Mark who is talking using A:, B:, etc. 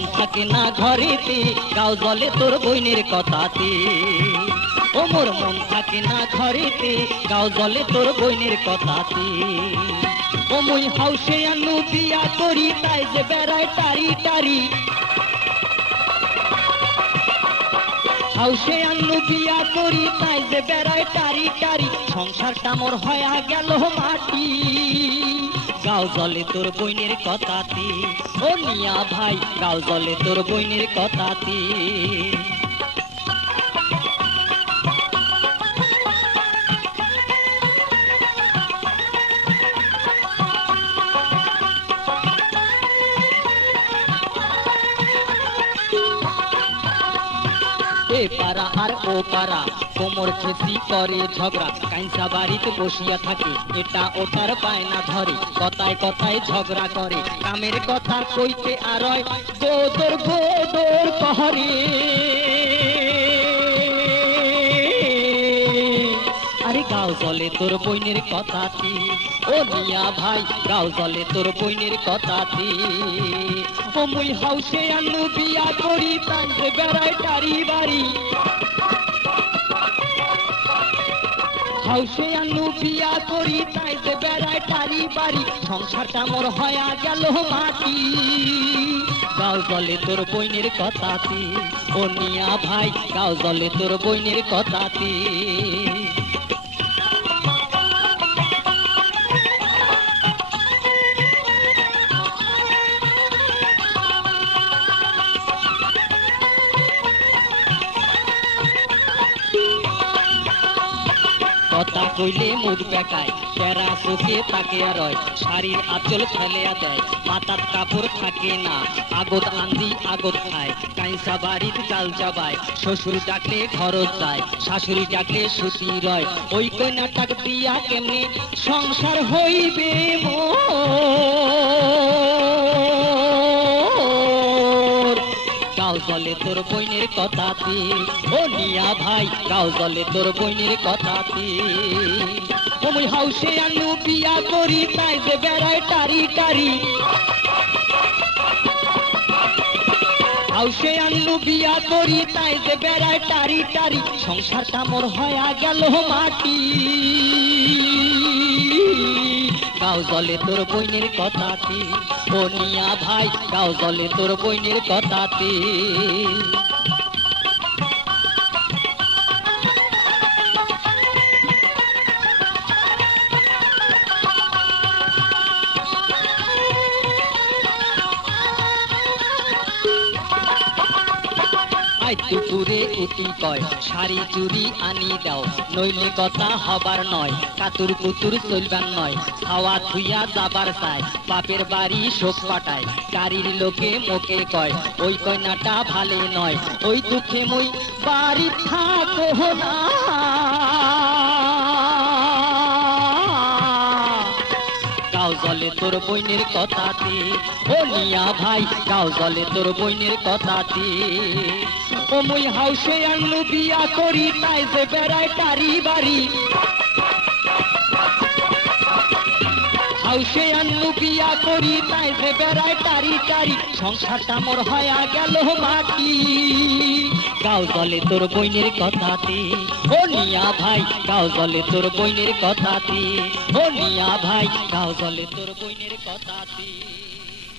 A: মন থাকে না ঘরেতে গাও জলে তোর বইনের কথাতে। ও মোর মন থাকে না ঘরেতে গাও জলে তোর বইনের কথাতে। ও মুই হাউসে আনু বিয়া করি, তাই যে বেড়ায় টারি টারি হাউসে আনু বিয়া করি, তাই যে বেড়ায় টারি টারি সংসারটা মোর হয়া গেল মাটি জলে তোর বইনের কথাতে ও মিয়া ভাই গাও জলে তোর বইনের কথাতে পাড়া আর ও পাড়া কোমর খেসি করে ঝগড়া, কাইসা বাড়িতে বসিয়া থাকে। এটা ওটার পায়না ধরে, কথায় কথায় ঝগড়া করে। কামের কথা কইতে আর গোদর গোদর কহরে গাও জলে তোর বইনের কথাতে ও মিয়া ভাই, গাও জলে তোর বইনের কথাতে ও মুই হাউসে আনু বিয়া করি, তাই বেড়ায় টারি বাড়ি। হাউসে আনু বিয়া করি, তাই যে বেড়ায় টারি বাড়ি। সংসারটা মোর হয়া গেল মাটি গাও জলে তোর বইনের কথাতে ও মিয়া ভাই, গাও জলে তোর বইনের কথাতে কথা কইলে মুখ বেকায় তেরা চোখে তাকে রয় শাড়ির আঁচল ফেলিয়া দেয়। মাথার কাপড় থাকে না। আগত আন্দি আগত খায়। কাইসা বাড়ির চাল চাবায় শ্বশুর ডাকলে খরচ যায়। শাশুড়ি ডাকলে সুতি রয়। ওই কন্যাটাক দিয়া কেমনে সংসার হইবে মোর গাও জলে তোর বইনের কথাতে ও নিয়া ভাই, গাও জলে তোর বইনের কথাতে তুমি হাউসে আনু বিয়া করি, তাই যে বেড়ায় টারি টারি। হাউসে আনলু বিয়া করি, তাই যে বেড়ায় টারি টারি। সংসারটা মোর হয়া গেল মাটি। গাও জলে তোর বইনের কথাটি। ও নিয়া ভাই গাও জলে তোর বইনের কথাতে আই দুপুরে উটি কয়, শাড়ি চুরি আনি দাও নইলে কথা হবার নয়, কাতুর কুতুর চলবার নয়, হাওয়া ধুইয়া যাবার চায় বাপের বাড়ি শোক পাটায়, গাড়ির লোকে মোকে কয়, ওই কয়নাটা ভালে নয়, ওই দুঃখে মই বাড়ি থাকো না। তোর বইনের কথাতে ও ভাই গাও জলে তোর বইনের কথাতে ও মুই হাউসে আনলু বিয়া করি, তাই যে বেড়ায় পারি বাড়ি। হাউসে আনলু বিয়া করি, তাই যে বেড়ায় তারি তারি। সংসারটা মোর হয়া গেল মাটি। গাও জলে তোর বইনের কথাতে ও নিয়া ভাই, গাও জলে তোর বইনের কথাতে ও নিয়া ভাই, গাও জলে তোর বইনের কথাতে